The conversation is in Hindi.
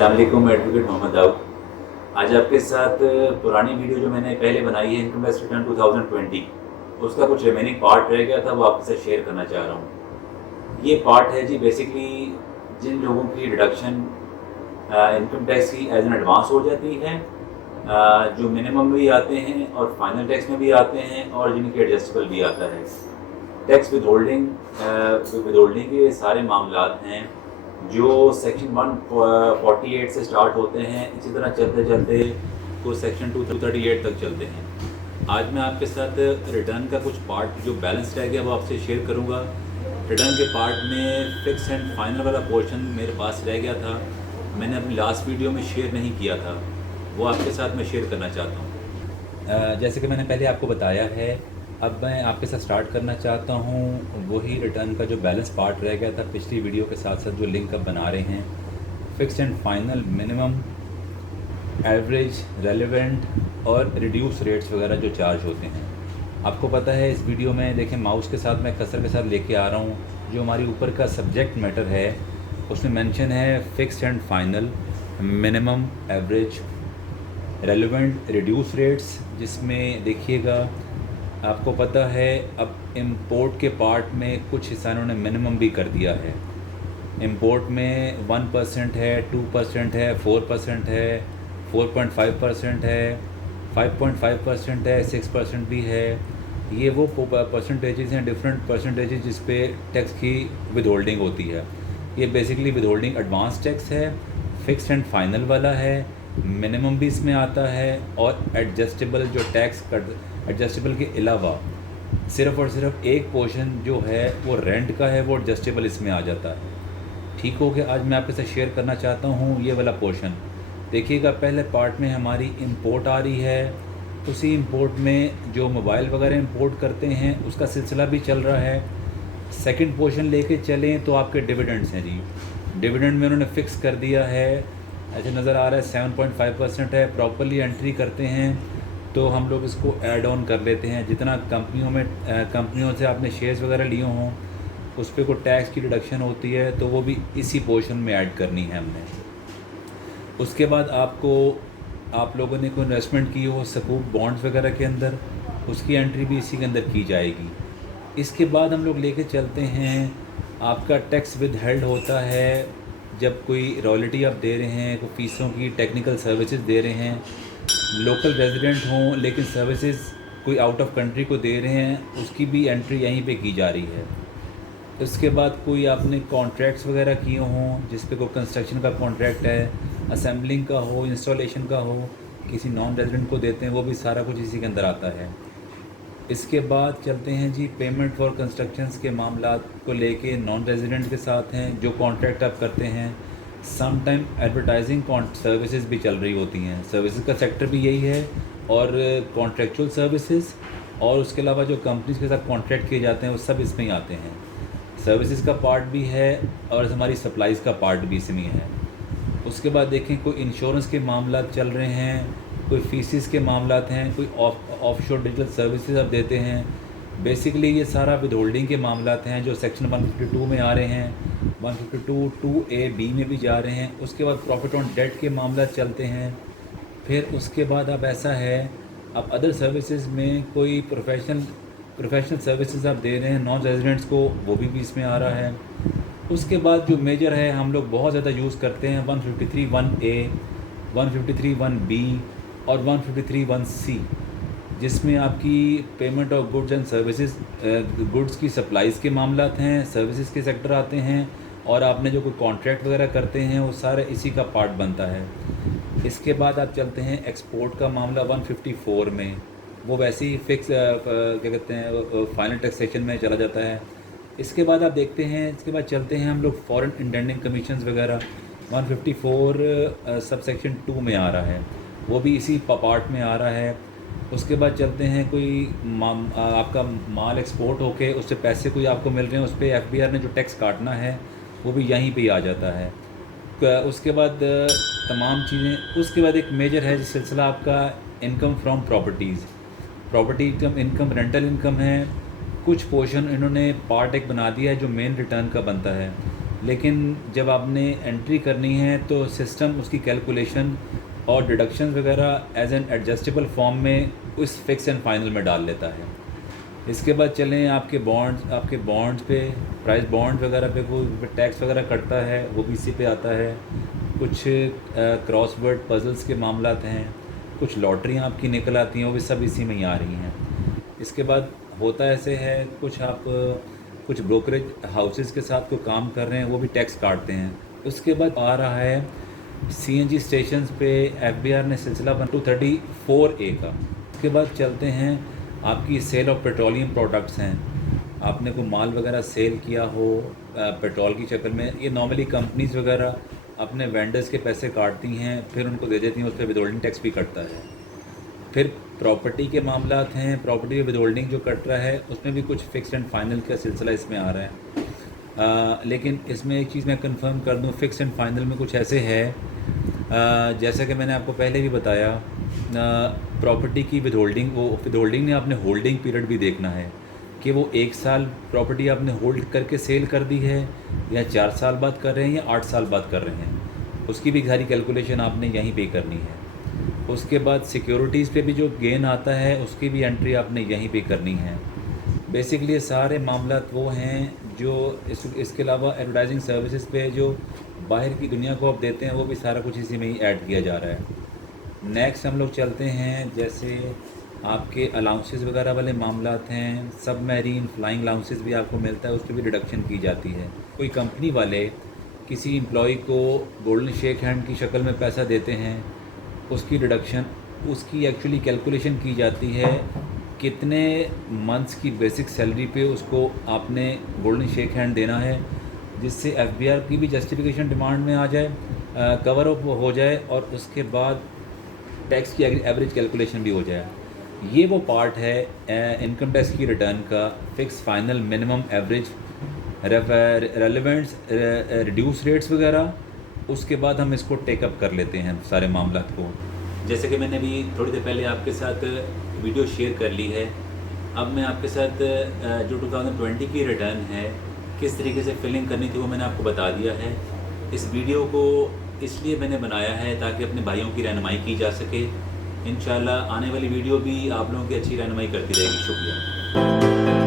अस्सलाम वालेकुम, मैं एडवोकेट मोहम्मद दाऊद। आज आपके साथ पुरानी वीडियो जो मैंने पहले बनाई है इनकम टैक्स रिटर्न 2020, उसका कुछ रिमेनिंग पार्ट रह गया था, वो आपके साथ शेयर करना चाह रहा हूँ। ये पार्ट है जी बेसिकली जिन लोगों की डिडक्शन इनकम टैक्स की एज एन एडवांस हो जाती है, जो मिनिमम भी आते हैं और फाइनल टैक्स में भी आते हैं और जिनकी एडजस्टेबल भी आता है। टैक्स विदहोल्डिंग के सारे मामलात हैं जो सेक्शन 148 से स्टार्ट होते हैं, इसी तरह चलते चलते तो सेक्शन 238 तक चलते हैं। आज मैं आपके साथ रिटर्न का कुछ पार्ट जो बैलेंस रह गया वो आपसे शेयर करूंगा। रिटर्न के पार्ट में फिक्स एंड फाइनल वाला पोर्शन मेरे पास रह गया था, मैंने अपनी लास्ट वीडियो में शेयर नहीं किया था, वो आपके साथ मैं शेयर करना चाहता हूँ। जैसे कि मैंने पहले आपको बताया है, अब मैं आपके साथ स्टार्ट करना चाहता हूँ वही रिटर्न का जो बैलेंस पार्ट रह गया था पिछली वीडियो के साथ साथ, जो लिंक अब बना रहे हैं। Fix and final, minimum, average, relevant और रिड्यूस रेट्स वगैरह जो चार्ज होते हैं। आपको पता है इस वीडियो में देखें माउस के साथ मैं कसर के साथ लेके आ रहा हूँ, जो हमारी ऊपर का सब्जेक्ट मैटर है उसमें मेंशन है fix and final, minimum, average, relevant, reduce rates. जिसमें देखिएगा आपको पता है अब इंपोर्ट के पार्ट में कुछ हिस्सा इन्होंने मिनिमम भी कर दिया है। इंपोर्ट में 1% है, 2% है, 4% है, 4.5% है, 5.5% है, 6% भी है। ये वो परसेंटेजेस हैं, डिफरेंट परसेंटेजेस जिस पे टैक्स की विदहोल्डिंग होती है। ये बेसिकली विदहोल्डिंग एडवांस टैक्स है, फिक्स्ड एंड फाइनल वाला है, मिनिमम भी इसमें आता है और एडजस्टेबल जो टैक्स एडजस्टेबल के अलावा सिर्फ़ और सिर्फ एक पोर्शन जो है वो रेंट का है, वो एडजस्टेबल इसमें आ जाता है। ठीक हो गया। आज मैं आपके साथ शेयर करना चाहता हूँ ये वाला पोर्शन। देखिएगा पहले पार्ट में हमारी इंपोर्ट आ रही है, उसी इंपोर्ट में जो मोबाइल वगैरह इंपोर्ट करते हैं उसका सिलसिला भी चल रहा है। सेकंड पोर्शन लेके चलें तो आपके डिविडेंड्स हैं जी। डिविडेंड में उन्होंने फ़िक्स कर दिया है, ऐसे नज़र आ रहा है 7.5% है। प्रॉपरली एंट्री करते हैं तो हम लोग इसको ऐड ऑन कर लेते हैं। जितना कंपनियों से आपने शेयर्स वगैरह लिए हों उस पर कोई टैक्स की डिडक्शन होती है तो वो भी इसी पोर्शन में ऐड करनी है हमने। उसके बाद आप लोगों ने कोई इन्वेस्टमेंट की हो सकूक बॉन्ड्स वगैरह के अंदर, उसकी एंट्री भी इसी के अंदर की जाएगी। इसके बाद हम लोग लेके चलते हैं, आपका टैक्स विद हेल्ड होता है जब कोई रॉयल्टी आप दे रहे हैं, कोई फ़ीसों की टेक्निकल सर्विसेज दे रहे हैं, लोकल रेजिडेंट हों लेकिन सर्विसेज कोई आउट ऑफ कंट्री को दे रहे हैं, उसकी भी एंट्री यहीं पे की जा रही है। उसके बाद कोई आपने कॉन्ट्रैक्ट्स वगैरह किए हों जिस पे कोई कंस्ट्रक्शन का कॉन्ट्रैक्ट है, असेंबलिंग का हो, इंस्टॉलेशन का हो, किसी नॉन रेजिडेंट को देते हैं, वो भी सारा कुछ इसी के अंदर आता है। इसके बाद चलते हैं जी पेमेंट फॉर कंस्ट्रक्शंस के मामलात को लेके नॉन रेजिडेंट के साथ हैं जो कॉन्ट्रैक्ट आप करते हैं। सम टाइम एडवर्टाइजिंग सर्विसेज भी चल रही होती हैं, सर्विसेज का सेक्टर भी यही है और कॉन्ट्रैक्चुअल सर्विसेज, और उसके अलावा जो कंपनीज के साथ कॉन्ट्रैक्ट किए जाते हैं वो सब इसमें ही आते हैं। सर्विसेज का पार्ट भी है और हमारी सप्लाईज़ का पार्ट भी इसमें है। उसके बाद देखें कोई इंश्योरेंस के मामला चल रहे हैं, कोई फीसिस के मामलात हैं, कोई ऑफशोर डिजिटल सर्विसेज आप देते हैं। बेसिकली ये सारा विदहोल्डिंग के मामलात हैं जो सेक्शन 152 में आ रहे हैं, 152 2A-B में भी जा रहे हैं। उसके बाद प्रॉफिट ऑन डेट के मामला चलते हैं। फिर उसके बाद अब ऐसा है, अब अदर सर्विसेज में कोई प्रोफेशनल सर्विसेज आप दे रहे हैं नॉन रेजिडेंट्स को, वो भी इसमें आ रहा है। उसके बाद जो मेजर है हम लोग बहुत ज़्यादा यूज़ करते हैं 153(1)A, 153(1)B और 153(1)C, जिसमें आपकी payment of goods and services, goods की सप्लाईज़ के मामलात हैं, सर्विसेज के सेक्टर आते हैं, और आपने जो कोई कॉन्ट्रैक्ट वगैरह करते हैं वो सारे इसी का पार्ट बनता है। इसके बाद आप चलते हैं एक्सपोर्ट का मामला 154 में, वो वैसे ही फिक्स क्या कहते हैं फाइनल टैक्सेशन में चला जाता है। इसके बाद आप देखते हैं, इसके बाद चलते हैं हम लोग फॉरेन इंडेंटिंग कमीशंस वगैरह, 154 सब सेक्शन 2 में आ रहा है, वो भी इसी पार्ट में आ रहा है। उसके बाद चलते हैं कोई आपका माल एक्सपोर्ट होके उससे पैसे कोई आपको मिल रहे हैं, उस पर एफबीआर ने जो टैक्स काटना है वो भी यहीं पे ही आ जाता है। उसके बाद तमाम चीज़ें, उसके बाद एक मेजर है सिलसिला आपका income from properties. Property income rental income है, कुछ पोर्शन इन्होंने पार्ट एक बना दिया है जो मेन रिटर्न का बनता है। लेकिन जब आपने एंट्री करनी है तो सिस्टम उसकी कैलकुलेशन और डिडक्शंस वगैरह एज एन एडजस्टेबल फॉर्म में उस फिक्स एंड फाइनल में डाल लेता है। इसके बाद चलें आपके बॉन्ड्स पे प्राइस बॉन्ड वगैरह पे कोई टैक्स वगैरह कटता है, वो भी इसी पे आता है। कुछ क्रॉसवर्ड पजल्स के मामलात हैं, कुछ लॉटरियाँ आपकी निकल आती हैं, वो भी सब इसी में ही आ रही हैं। इसके बाद होता ऐसे है, कुछ ब्रोकरेज हाउसेस के साथ कोई काम कर रहे हैं, वो भी टैक्स काटते हैं। उसके बाद आ रहा है सीएनजी स्टेशंस पे एफबीआर ने सिलसिला बना 234A का। उसके बाद चलते हैं आपकी सेल ऑफ पेट्रोलियम प्रोडक्ट्स हैं। आपने कोई माल वगैरह सेल किया हो पेट्रोल की शक्ल में, ये नॉर्मली कंपनीज़ वगैरह अपने वेंडर्स के पैसे काटती हैं, फिर उनको दे देती हैं, उस पर विदहोल्डिंग टैक्स भी कटता है। फिर प्रॉपर्टी के मामलात हैं, प्रॉपर्टी में विदहोल्डिंग जो कट रहा है उसमें भी कुछ फिक्स्ड एंड फाइनल का सिलसिला इसमें आ रहा है। लेकिन इसमें एक चीज़ मैं कंफर्म कर दूं, फिक्स्ड एंड फाइनल में कुछ ऐसे है, जैसा कि मैंने आपको पहले भी बताया, प्रॉपर्टी की विदहोल्डिंग ने आपने होल्डिंग पीरियड भी देखना है कि वो 1 साल प्रॉपर्टी आपने होल्ड करके सेल कर दी है या 4 साल बाद कर रहे हैं या 8 साल बाद कर रहे हैं, उसकी भी सारी कैलकुलेशन आपने यहीं पे करनी है। उसके बाद सिक्योरिटीज़ पे भी जो गेन आता है उसकी भी एंट्री आपने यहीं पे करनी है। बेसिकली ये सारे मामलात वो हैं जो इसके अलावा एडवर्टाइजिंग सर्विसेज पे जो बाहर की दुनिया को आप देते हैं, वो भी सारा कुछ इसी में ही ऐड किया जा रहा है। नेक्स्ट हम लोग चलते हैं, जैसे आपके अलाउंसेस वगैरह वाले मामलात हैं, सब मैरीन फ्लाइंग अलाउंसेस भी आपको मिलता है, उस पर भी डिडक्शन की जाती है। कोई कंपनी वाले किसी एम्प्लॉय को गोल्डन शेक हैंड की शक्ल में पैसा देते हैं, उसकी डिडक्शन उसकी एक्चुअली कैलकुलेशन की जाती है कितने मंथ्स की बेसिक सैलरी पे उसको आपने गोल्डन शेक हैंड देना है, जिससे एफबीआर की भी जस्टिफिकेशन डिमांड में आ जाए, कवर अप हो जाए और उसके बाद टैक्स की एवरेज कैलकुलेशन भी हो जाए। ये वो पार्ट है इनकम टैक्स की रिटर्न का, fix final minimum average relevants reduce rates वगैरह। उसके बाद हम इसको टेकअप कर लेते हैं सारे मामलात को। जैसे कि मैंने अभी थोड़ी देर पहले आपके साथ वीडियो शेयर कर ली है, अब मैं आपके साथ जो 2020 की रिटर्न है किस तरीके से फिलिंग करनी थी वो मैंने आपको बता दिया है। इस वीडियो को इसलिए मैंने बनाया है ताकि अपने भाइयों की रहनुमाई की जा सके। इंशाल्लाह आने वाली वीडियो भी आप लोगों की अच्छी रहनुमाई करती रहेगी। शुक्रिया।